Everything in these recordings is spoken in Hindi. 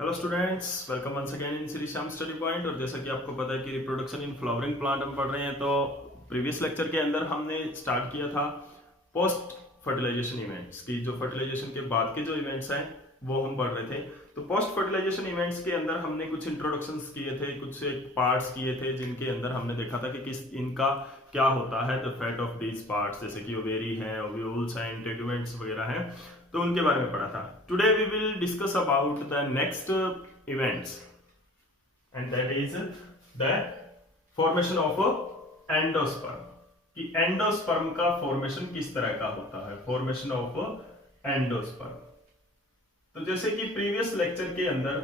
Hello students, welcome once again in Shri Shyam study point. और जैसा कि आपको पता है कि रिप्रोडक्शन इन फ्लावरिंग प्लांट हम पढ़ रहे हैं, तो प्रीवियस लेक्चर के अंदर हमने स्टार्ट किया था पोस्ट फर्टिलाइजेशन इवेंट्स की। जो फर्टिलाइजेशन के बाद के जो इवेंट्स हैं वो हम पढ़ रहे थे। तो पोस्ट फर्टिलाइजेशन इवेंट्स के अंदर हमने कुछ इंट्रोडक्शंस किए थे, कुछ पार्ट्स किए थे, जिनके अंदर हमने देखा था कि किस इनका क्या होता है, the fat of these parts, जैसे कि ओवेरी है, ओव्यूल्स हैं, इंटेगुमेंट्स वगैरह हैं, तो उनके बारे में पढ़ा था। Today we will discuss about the next events and that is the formation of endosperm. कि एंडोस्पर्म का फॉर्मेशन किस तरह का होता है, फॉर्मेशन ऑफ एंडोस्पर्म। तो जैसे कि प्रीवियस लेक्चर के अंदर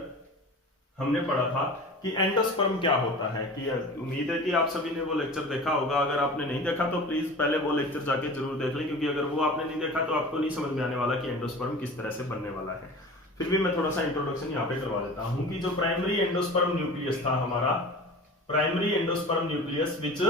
हमने पढ़ा था कि एंडोस्पर्म क्या होता है, कि उम्मीद है कि आप सभी ने वो लेक्चर देखा होगा। अगर आपने नहीं देखा तो प्लीज पहले वो लेक्चर जाके जरूर देख लें, क्योंकि अगर वो आपने नहीं देखा तो आपको नहीं समझ में आने वाला कि एंडोस्पर्म किस तरह से बनने वाला है। फिर भी मैं थोड़ा सा इंट्रोडक्शन यहाँ पे करवा देता हूँ कि जो प्राइमरी एंडोस्पर्म न्यूक्लियस था हमारा, primary endosperm nucleus which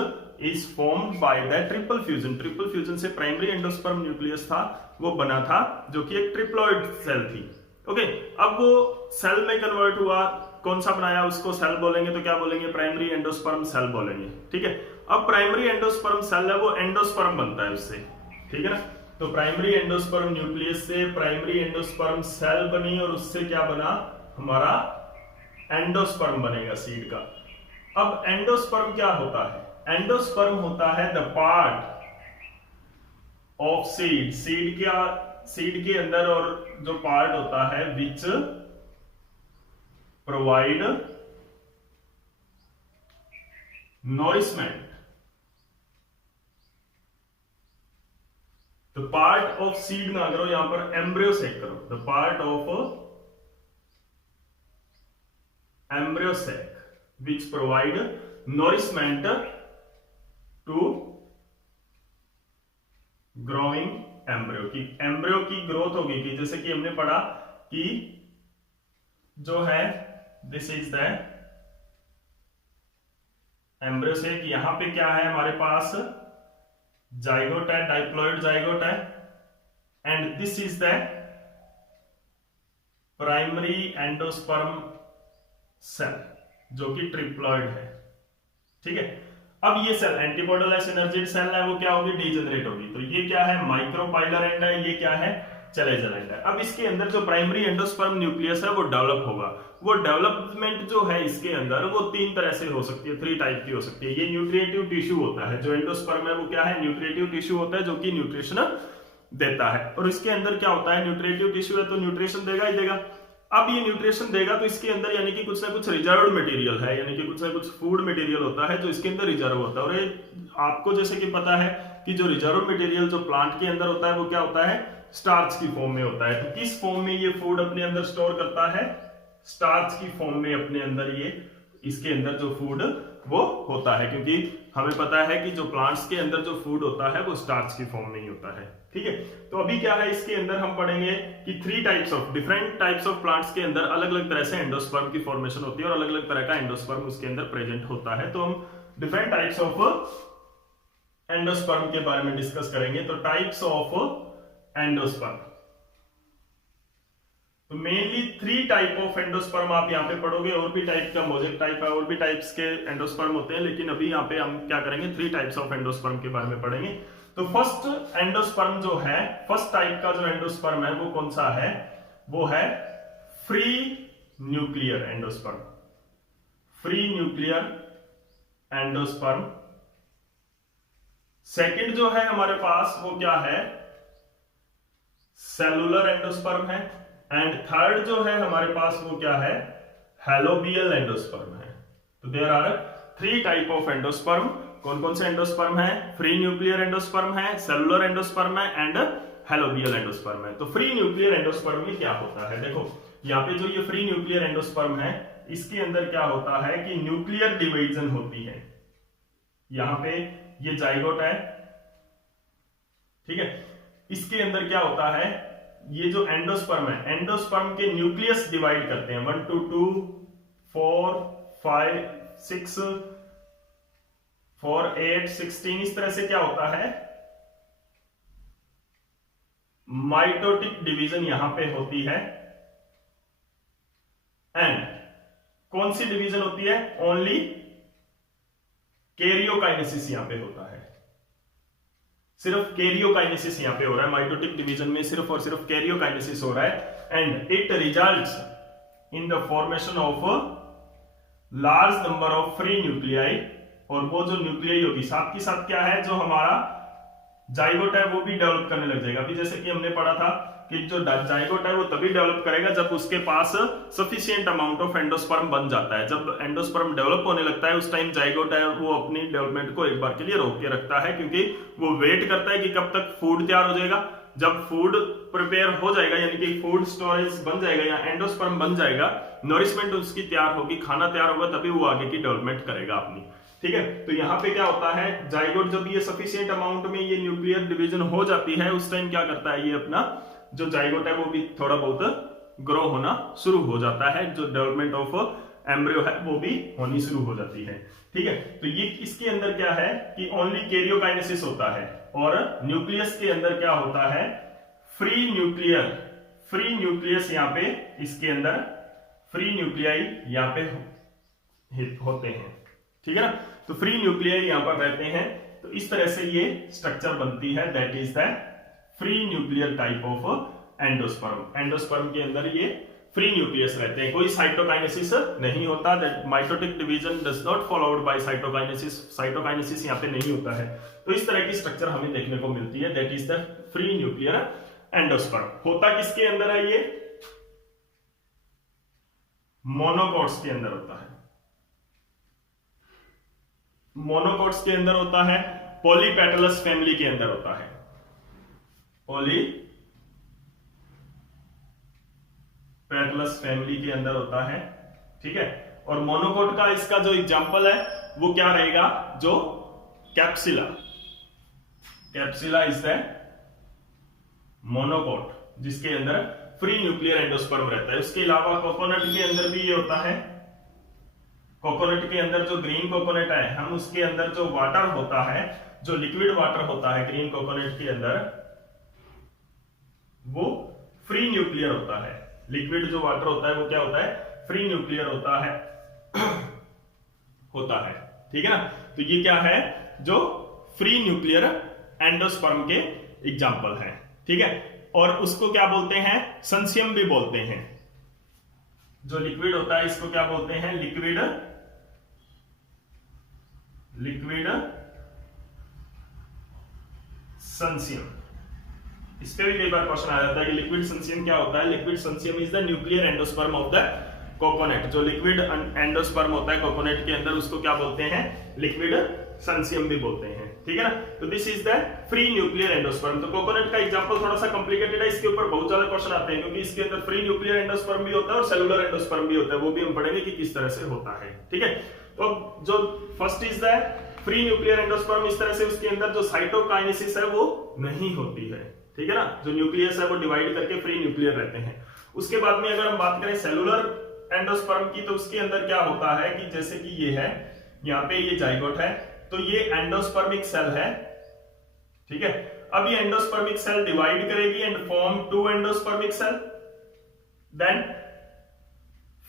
is formed by the triple fusion. Triple fusion से प्राइमरी एंडोस्पर्म न्यूक्लियस था, वो बना था, जो कि एक ट्रिप्लॉइड सेल थी। ओके, अब वो सेल में कन्वर्ट हुआ, कौन सा बनाया उसको सेल बोलेंगे, तो क्या बोलेंगे, प्राइमरी एंडोस्पर्म सेल बोलेंगे। ठीक है, अब प्राइमरी एंडोस्पर्म सेल है, वो एंडोस्पर्म बनता है उससे। ठीक है ना, तो प्राइमरी एंडोस्पर्म न्यूक्लियस से प्राइमरी एंडोस्पर्म सेल बनी, और उससे क्या बना, हमारा एंडोस्पर्म बनेगा सीड का। अब एंडोस्पर्म क्या होता है, एंडोस्पर्म होता है the part of seed, seed के अंदर और जो पार्ट होता है which provide nourishment, the part of seed ना करो, यहां पर एम्ब्रियो सेक करो, the part of embryo sac which provide nourishment to growing embryo की ग्रोथ होगी। कि जैसे कि हमने पढ़ा कि जो है दिस इज द एम्ब्रियो से, यहां पे क्या है हमारे पास, जाइगोट है, डाइप्लॉइड जाइगोट है, and this is the primary endosperm cell जो कि ट्रिप्लॉइड है। ठीक है, अब ये सेल एंटीपोडल सिनर्जिड सेल है, वो क्या होगी, डीजेनरेट होगी। तो ये क्या है, माइक्रोपाइलर एंड है, ये क्या है, चलेजल एंड है। अब इसके अंदर जो प्राइमरी एंडोस्पर्म न्यूक्लियस है वो डेवलप होगा। वो डेवलपमेंट जो है इसके अंदर वो तीन तरह से हो सकती है, थ्री टाइप की हो सकती है। ये न्यूट्रिएटिव टिश्यू होता है, जो एंडोस्पर्म है वो क्या है, न्यूट्रिएटिव टिश्यू होता है, जो कि न्यूट्रिशन देता है। और इसके अंदर क्या होता है, न्यूट्रिएटिव टिश्यू है तो न्यूट्रिशन देगा ही देगा। अब ये न्यूट्रिशन देगा तो इसके अंदर यानी कि कुछ ना कुछ रिजर्व मटेरियल है, यानी कि कुछ ना कुछ फूड मटेरियल होता है जो इसके अंदर रिजर्व होता है। और ये आपको जैसे कि पता है कि जो रिजर्व मटेरियल जो प्लांट के अंदर होता है वो क्या होता है, स्टार्च की फॉर्म में होता है। तो किस फॉर्म में ये फूड अपने अंदर स्टोर करता है, स्टार्च की फॉर्म में अपने अंदर ये इसके अंदर जो फूड वो होता है, क्योंकि हमें पता है कि जो प्लांट्स के अंदर जो फूड होता है वो स्टार्च की फॉर्म में ही होता है। ठीक है, तो अभी क्या है, इसके अंदर हम पढ़ेंगे कि three types of different types of plants के अंदर अलग अलग तरह से एंडोस्पर्म की फॉर्मेशन होती है और अलग अलग तरह का एंडोस्पर्म उसके अंदर प्रेजेंट होता है। तो हम डिफरेंट टाइप्स ऑफ एंडोस्पर्म के बारे में डिस्कस करेंगे। तो टाइप्स ऑफ एंडोस्पर्म, तो mainly three type of endosperm आप यहाँ पे पढ़ोगे। और भी टाइप का मोजेक टाइप है, और भी टाइप्स के एंडोस्पर्म होते हैं, लेकिन अभी यहाँ पे हम क्या करेंगे, थ्री टाइप्स ऑफ एंडोस्पर्म के बारे में पढ़ेंगे। तो फर्स्ट एंडोस्पर्म जो है, फर्स्ट टाइप का जो एंडोस्पर्म है वो कौन सा है, वो है free nuclear endosperm, free nuclear endosperm. Second जो है हमारे पास वो क्या है, सेलुलर एंडोस्पर्म है। एंड थर्ड जो है हमारे पास वो क्या है, हेलोबियल एंडोस्पर्म है। तो there are three type of endosperm. कौन कौन से एंडोस्पर्म है, फ्री न्यूक्लियर एंडोस्पर्म है, सेलुलर एंडोस्पर्म है, एंड हेलोबियल एंडोस्पर्म है। तो फ्री न्यूक्लियर एंडोस्पर्म में क्या होता है, देखो यहाँ पे जो ये फ्री न्यूक्लियर एंडोस्पर्म है, इसके अंदर क्या होता है कि न्यूक्लियर डिवीजन होती है। यहां पे ये जाइगोट है, ठीक है, इसके अंदर क्या होता है, ये जो एंडोस्पर्म है, एंडोस्पर्म के न्यूक्लियस डिवाइड करते हैं 1 2 2 4 5 6 4 8 16। इस तरह से क्या होता है, माइटोटिक डिवीजन यहां पे होती है। एंड कौन सी डिवीजन होती है? ओनली कैरियोकाइनेसिस यहां पे होता है, सिर्फ कैरियोकाइनेसिस यहां पे हो रहा है। माइटोटिक डिवीजन में सिर्फ और सिर्फ कैरियोकाइनेसिस हो रहा है and it results in the formation of large number of free nuclei. और वो जो न्यूक्लियाई होगी साथ के साथ क्या है, जो हमारा जाइगोट है वो भी डेवलप करने लग जाएगा। अभी जैसे कि हमने पढ़ा था कि जो जाइगोट है वो तभी डेवलप करेगा जब उसके पास सफिशिएंट अमाउंट ऑफ एंडोस्पर्म बन जाता है। जब एंडोस्पर्म डेवलप होने लगता है उस टाइम जाइगोट है वो अपनी डेवलपमेंट को एक बार के लिए रोक के रखता है, क्योंकि वो वेट करता है कि कब तक फूड तैयार हो जाएगा। जब फूड प्रिपेयर हो जाएगा यानी कि फूड स्टोरेज बन जाएगा या एंडोस्पर्म बन जाएगा, नरिशमेंट उसकी तैयार होगी, खाना तैयार होगा, तभी वो आगे की डेवलपमेंट करेगा अपनी। ठीक है, तो यहाँ पे क्या होता है, जाइगोट जब ये सफिशिएंट अमाउंट में ये न्यूक्लियर डिवीजन हो जाती है उस टाइम क्या करता है, ये अपना जो जाइगोट है वो भी थोड़ा बहुत ग्रो होना शुरू हो जाता है, जो डेवलपमेंट ऑफ एम्ब्रियो है वो भी होनी शुरू हो जाती है। ठीक है, तो ये इसके अंदर क्या है कि ओनली कैरियोकाइनेसिस होता है और न्यूक्लियस के अंदर क्या होता है, फ्री न्यूक्लियस यहाँ पे इसके अंदर फ्री न्यूक्लियाई यहाँ पे होते हैं। ठीक है ना, तो फ्री न्यूक्लियाई यहाँ पर रहते हैं, तो इस तरह से ये स्ट्रक्चर बनती है, that is the free nuclear type of endosperm. Endosperm के अंदर ये फ्री न्यूक्लियस रहते हैं, कोई साइटोकाइनेसिस नहीं होता। That mitotic division does not followed by cytokinesis, cytokinesis यहाँ पे नहीं होता है। तो इस तरह की स्ट्रक्चर हमें देखने को मिलती है, that is the free nuclear endosperm. होता किसके अंदर है, ये मोनोकोट्स के अंदर होता है। मोनोकोट्स के अंदर होता है, पॉलीपेटलस फैमिली के अंदर होता है, पॉलीपेटलस फैमिली के अंदर होता है। ठीक है, और मोनोकोट का इसका जो एग्जांपल है वो क्या रहेगा, जो कैप्सिला इज द मोनोकोट, जिसके अंदर फ्री न्यूक्लियर एंडोस्पर्म रहता है। उसके अलावा कोकोनट के अंदर भी ये होता है। कोकोनट के अंदर जो ग्रीन कोकोनट है, हम उसके अंदर जो वाटर होता है, जो लिक्विड वाटर होता है ग्रीन कोकोनट के अंदर, वो फ्री न्यूक्लियर होता है। लिक्विड जो वाटर होता है वो क्या होता है, फ्री न्यूक्लियर होता है ठीक है ना। तो ये क्या है, जो फ्री न्यूक्लियर एंडोस्पर्म के एग्जांपल है। ठीक है, और उसको क्या बोलते हैं, संसियम भी बोलते हैं। जो लिक्विड होता है इसको क्या बोलते हैं, लिक्विड संसियम। इस पे भी कई बार क्वेश्चन आ जाता है कि लिक्विड संसियम क्या होता है। Liquid syncytium is the nuclear endosperm of the coconut. जो लिक्विड एंडोस्पर्म होता है कोकोनट के अंदर उसको क्या बोलते हैं, लिक्विड संसियम भी बोलते हैं। ठीक है ना, तो this is the free nuclear endosperm. तो कोकोनट का एग्जांपल थोड़ा सा कॉम्प्लिकेटेड है, इसके ऊपर बहुत ज्यादा क्वेश्चन आते हैं, क्योंकि इसके अंदर फ्री न्यूक्लियर एंडोस्पर्म भी होता है और सेलुलर एंडोस्पर्म भी होता है, वो भी हम पढ़ेंगे कि किस तरह से होता है। ठीक है, तो जो first is the free nuclear endosperm, इस तरह से उसके अंदर जो साइटोकाइनेसिस है वो नहीं होती है। ठीक है ना, जो न्यूक्लियस है वो डिवाइड करके फ्री न्यूक्लियर रहते हैं। उसके बाद में अगर हम बात करें सेलुलर एंडोस्पर्म की, तो उसके अंदर क्या होता है कि जैसे कि ये है, यहाँ पे ये जाइगोट है, तो ये एंडोस्पर्मिक सेल है। ठीक है, अब ये एंडोस्पर्मिक सेल डिवाइड करेगी and form 2 endospermic cell, then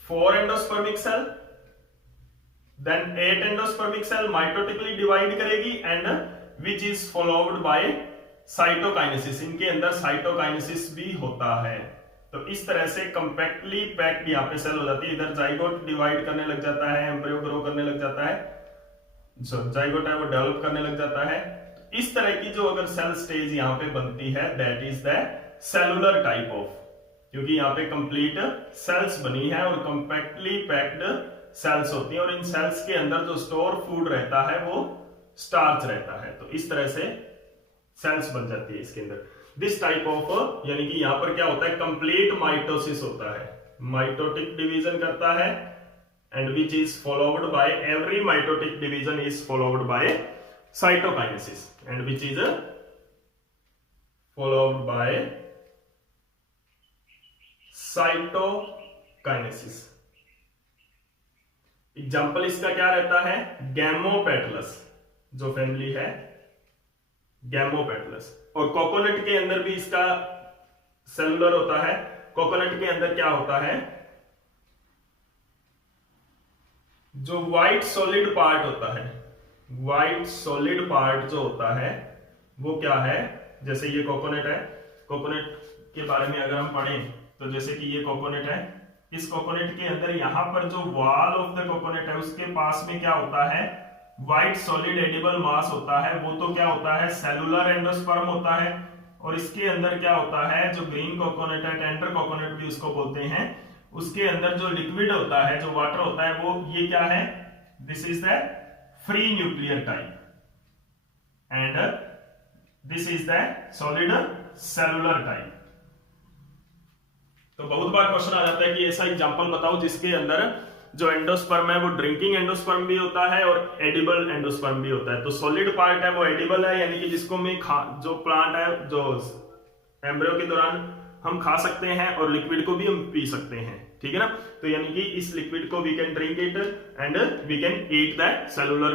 4 endospermic cell, then 8 endospermic cell mitotically divide करेगी and which is followed by cytokinesis. इनके अंदर साइटोकाइनेसिस भी होता है। तो इस तरह से कंपैक्टली पैक्ड यहाँ पे सेल हो जाती है। इधर जाइगोट डिवाइड करने लग जाता है, एम्ब्रियो ग्रो करने लग जाता है, जाइगोट है वो डेवलप करने लग जाता है। इस तरह की जो अगर सेल स्टेज यहाँ पे बनती है, that is the cellular type of, क्योंकि यहाँ पे कंप्लीट सेल्स बनी है और कंपैक्टली पैक्ड सेल्स होती है, और इन सेल्स के अंदर जो स्टोर फूड रहता है वो स्टार्च रहता है। तो इस तरह से सेल्स बन जाती है इसके अंदर। दिस टाइप ऑफ, यानी कि यहां पर क्या होता है, कंप्लीट माइटोसिस होता है, माइटोटिक डिवीजन करता है and which is followed bye, every mitotic division is followed by cytokinesis and which is followed by cytokinesis. Example इसका क्या रहता है, गैमोपेटलस, जो फैमिली है गैमोपेटलस। और कोकोनट के अंदर भी इसका सेलुलर होता है। कोकोनट के अंदर क्या होता है, जो व्हाइट सॉलिड पार्ट होता है, व्हाइट सॉलिड पार्ट जो होता है वो क्या है, जैसे ये कोकोनट है, कोकोनट के बारे में अगर हम पढ़ें तो जैसे कि ये कोकोनट है, इस कोकोनट के अंदर यहां पर जो वॉल ऑफ द कोकोनट है उसके पास में क्या होता है, व्हाइट सॉलिड एडिबल मास होता है, वो तो क्या होता है, सेलुलर एंडोस्पर्म होता है। और इसके अंदर क्या होता है, जो ग्रीन कोकोनट है, टेंडर कोकोनट भी उसको बोलते हैं, उसके अंदर जो लिक्विड होता है, जो वाटर होता है, वो ये क्या है, this is the free nuclear type and this is the solid cellular type. तो बहुत बार क्वेश्चन आ जाता है कि ऐसा एग्जांपल बताओ जिसके अंदर जो एंडोस्पर्म है वो ड्रिंकिंग एंडोस्पर्म भी होता है और एडिबल एंडोस्पर्म भी होता है। तो सॉलिड पार्ट है वो एडिबल है, यानी कि जिसको मैं जो प्लांट है, जो एम्ब्रियो के दौरान हम खा सकते हैं, और लिक्विड को भी हम पी सकते हैं, ठीक है ना। तो यानी कि इस लिक्विड को we can drink it and we can eat that cellular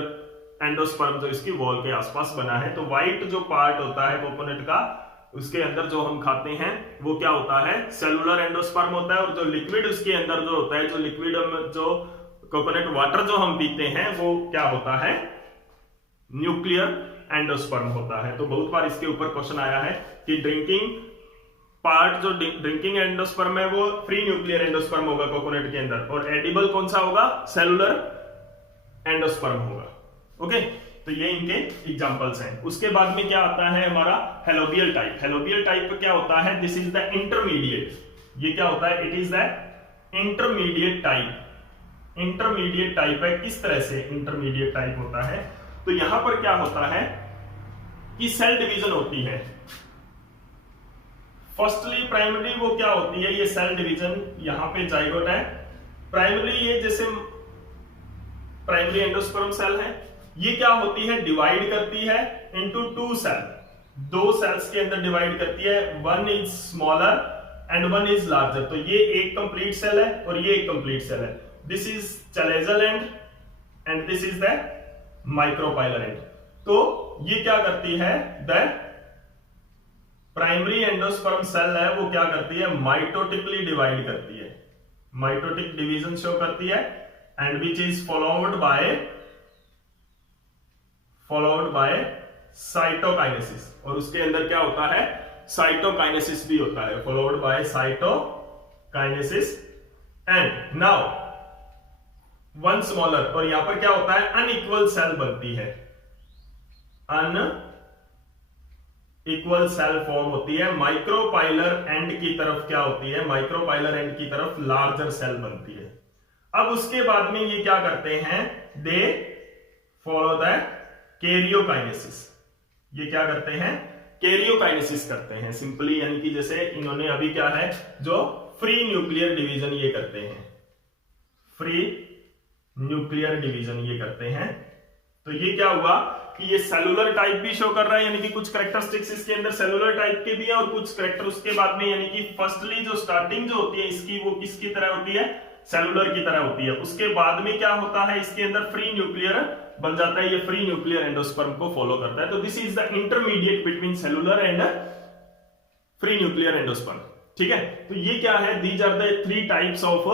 endosperm जो इसकी वॉल के आसपास बना है। तो व्हाइट जो पार्ट होता है कोकोनट का, उसके अंदर जो हम खाते हैं वो क्या होता है, सेलुलर एंडोस्पर्म होता है, और जो लिक्विड उसके अंदर जो होता है, जो लिक्विड जो कोकोनट वाटर जो हम पीते हैं वो क्या होता है, न्यूक्लियर एंडोस्पर्म होता है। तो बहुत बार इसके ऊपर क्वेश्चन आया है कि ड्रिंकिंग पार्ट, जो ड्रिंकिंग एंडोस्पर्म है वो फ्री न्यूक्लियर एंडोस्पर्म होगा कोकोनट के अंदर, और एडिबल कौन सा होगा, सेलुलर एंडोस्पर्म होगा। ओके, तो ये इनके एग्जांपल्स हैं। उसके बाद में क्या आता है हमारा हेलोबियल टाइप। हेलोबियल टाइप क्या होता है, दिस इज द इंटरमीडिएट, ये क्या होता है, it is the intermediate type. Intermediate type है, किस तरह से इंटरमीडिएट टाइप होता है, तो यहां पर क्या होता है कि सेल डिवीजन होती है। फर्स्टली प्राइमरी वो क्या होती है, ये सेल डिवीजन, यहां पे जाइगोट है, प्राइमरी ये जैसे प्राइमरी एंडोस्पर्म सेल है, ये क्या होती है, डिवाइड करती है इनटू टू सेल, दो सेल्स के अंदर डिवाइड करती है, one is smaller and one is larger. तो ये एक कंप्लीट सेल है और ये एक कंप्लीट सेल है, this is चलेजल and and this is the micropylar and. तो ये क्या करती है, द प्राइमरी एंडोस्पर्म सेल है वो क्या करती है, माइटोटिकली डिवाइड करती है, माइटोटिक डिवीजन शो करती है, and which is followed by cytokinesis. और उसके अंदर क्या होता है, साइटोकाइनेसिस भी होता है, followed by cytokinesis. And now one smaller, और यहां पर क्या होता है, अनइक्वल सेल बनती है, अनइक्वल सेल फॉर्म होती है, माइक्रोपाइलर एंड की तरफ क्या होती है, माइक्रोपाइलर एंड की तरफ लार्जर सेल बनती है। अब उसके बाद में ये क्या करते हैं, दे फॉलो द कैरियोकाइनेसिस। ये क्या करते हैं, कैरियोकाइनेसिस करते हैं सिंपली, यानी कि जैसे इन्होंने अभी क्या है, जो फ्री न्यूक्लियर डिवीजन ये करते हैं, फ्री न्यूक्लियर डिवीजन ये करते हैं। तो ये क्या हुआ कि ये सेलुलर टाइप भी शो कर रहा है, यानी कि कुछ कैरेक्टरिस्टिक्स इसके अंदर सेलुलर टाइप के भी है, और कुछ कैरेक्टर उसके बाद में, यानी कि फर्स्टली जो स्टार्टिंग जो होती है इसकी, वो किसकी तरह होती है, सेलुलर की तरह होती है। उसके बाद में क्या होता है, इसके अंदर फ्री न्यूक्लियर बन जाता है, ये फ्री न्यूक्लियर एंडोस्पर्म को फॉलो करता है। तो this is the intermediate between cellular and free nuclear endosperm, ठीक है। तो ये क्या है, these are the three types of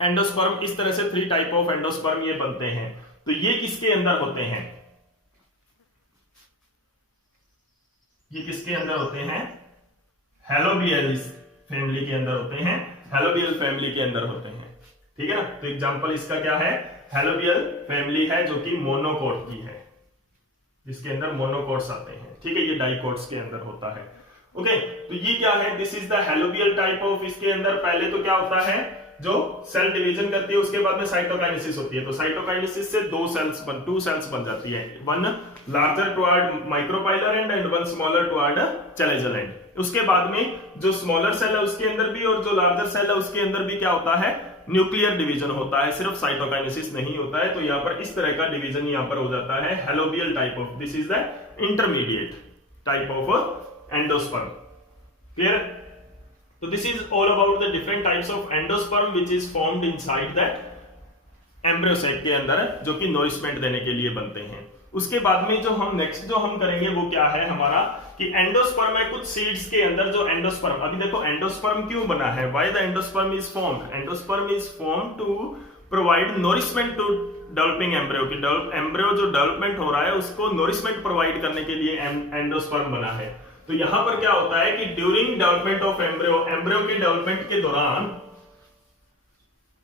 endosperm. इस तरह से थ्री टाइप ऑफ एंडोस्पर्म ये बनते हैं। तो ये किसके अंदर होते हैं, ये किसके अंदर होते हैं, हेलोबियल फैमिली के अंदर होते हैं, हेलोबियल फैमिली के अंदर होते हैं, ठीक है ना। तो एग्जांपल इसका क्या है, हेलोबियल फैमिली है जो कि मोनोकोट की है, जिसके अंदर मोनोकोट्स आते हैं, ठीक है, ये डाइकोट्स के अंदर होता है। ओके, तो ये क्या है, this is the helobial type of. इसके अंदर पहले तो क्या होता है, जो सेल डिवीजन करती है उसके बाद में साइटोकाइनेसिस होती है। तो साइटोकाइनेसिस से टू सेल्स बन जाती है, one larger toward micropylar and one smaller toward चलेजल and. उसके बाद में जो स्मॉलर सेल है उसके अंदर भी और जो लार्जर सेल है उसके अंदर भी क्या होता है, न्यूक्लियर डिवीजन होता है, सिर्फ साइटोकाइनेसिस नहीं होता है। तो यहाँ पर इस तरह का डिवीजन यहाँ पर हो जाता है, helobial type of. This is the intermediate type of endosperm, clear. So this is all about the different types of endosperm which is formed inside that embryo sac के अंदर, जो कि नोरिशमेंट देने के लिए बनते हैं। उसके बाद में जो हम नेक्स्ट जो हम करेंगे वो क्या है हमारा, कि एंडोस्पर्म है कुछ सीड्स के अंदर जो एंडोस्पर्म। अभी देखो एंडोस्पर्म क्यों बना है, why the endosperm is formed, endosperm is formed to provide nourishment to developing embryo की एम्ब्रियो जो डेवलपमेंट हो रहा है उसको नोरिशमेंट प्रोवाइड करने के लिए एंडोस्पर्म बना है। तो यहां पर क्या होता है कि ड्यूरिंग डेवलपमेंट ऑफ एम्ब्रियो के डेवलपमेंट के दौरान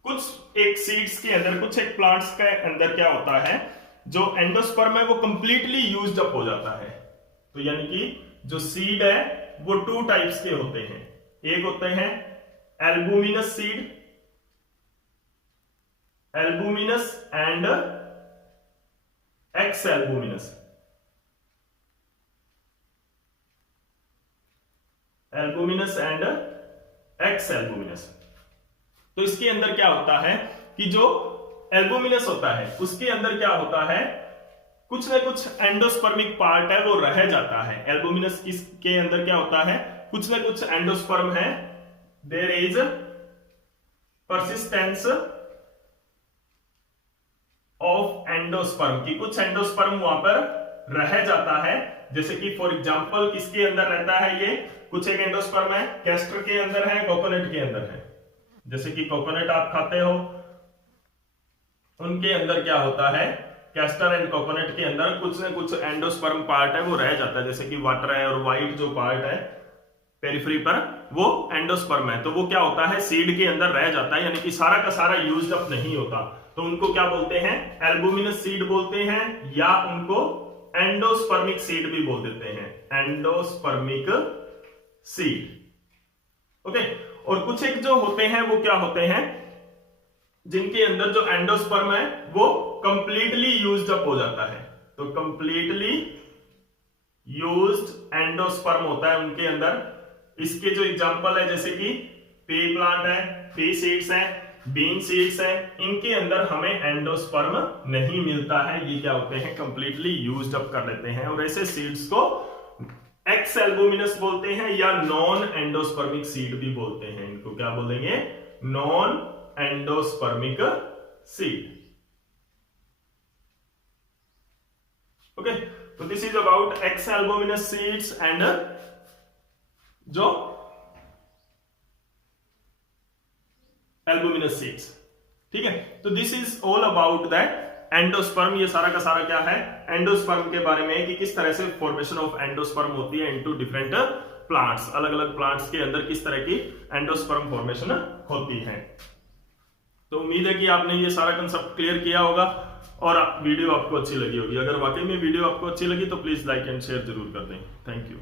कुछ एक सीड्स के अंदर, कुछ एक प्लांट्स के अंदर क्या होता है, जो एंडोस्पर्म है वो कंप्लीटली यूज्ड अप हो जाता है। तो यानी कि जो सीड है वो 2 टाइप्स के होते हैं। एक होते हैं albuminous seed, albuminous and x albuminous. Albuminous and x albuminous. तो इसके अंदर क्या होता है कि जो एल्बुमिनस होता है उसके अंदर क्या होता है, कुछ ना कुछ एंडोस्पर्मिक पार्ट है वो रह जाता है। एल्बुमिनस के अंदर क्या होता है, कुछ ना कुछ एंडोस्पर्म है, there is persistence of endosperm की, कुछ एंडोस्पर्म वहां पर रह जाता है। जैसे कि फॉर एग्जांपल किसके अंदर रहता है, ये कुछ एक एंडोस्पर्म है कैस्टर के अंदर है, कोकोनट के अंदर है। जैसे कि कोकोनट आप खाते हो, उनके अंदर क्या होता है, कैस्टर एंड कोकोनट के अंदर कुछ न कुछ एंडोस्पर्म पार्ट है वो रह जाता है। जैसे कि वाटर है और व्हाइट जो पार्ट है पेरिफेरी पर वो एंडोस्पर्म है। तो वो क्या होता है, सीड के अंदर रह जाता है, यानी कि सारा का सारा यूज्ड अप नहीं होता। तो उनको क्या बोलते हैं, एल्बुमिनस सीड बोलते हैं, या उनको एंडोस्पर्मिक सीड भी बोल देते हैं, एंडोस्पर्मिक सीड। ओके। और कुछ एक जो होते हैं वो क्या होते हैं, जिनके अंदर जो एंडोस्पर्म है वो कंप्लीटली यूज्ड अप हो जाता है। तो कंप्लीटली यूज्ड एंडोस्पर्म होता है उनके अंदर। इसके जो एग्जांपल है जैसे कि पे प्लांट है, पे सीड्स है, बीन सीड्स है, इनके अंदर हमें एंडोस्पर्म नहीं मिलता है। ये क्या होते हैं, कंप्लीटली यूज्ड अप कर लेते हैं। और ऐसे सीड्स को एक्स एल्बुमिनस बोलते हैं या नॉन एंडोस्पर्मिक सीड भी बोलते हैं। इनको क्या बोलेंगे, नॉन एंडोस्पर्मिक सीड। ओके। तो this is about x albuminous seeds and जो एल्बुमिनस सीड्स। ठीक है। तो this is all about that endosperm. ये सारा का सारा क्या है, एंडोस्पर्म के बारे में कि किस तरह से फॉर्मेशन ऑफ एंडोस्पर्म होती है इनटू डिफरेंट प्लांट्स। अलग अलग प्लांट्स के अंदर किस तरह की एंडोस्पर्म फॉर्मेशन होती है। तो उम्मीद है कि आपने ये सारा कंसेप्ट क्लियर किया होगा और वीडियो आपको अच्छी लगी होगी। अगर वाकई में वीडियो आपको अच्छी लगी तो प्लीज लाइक एंड शेयर जरूर कर दें। Thank you.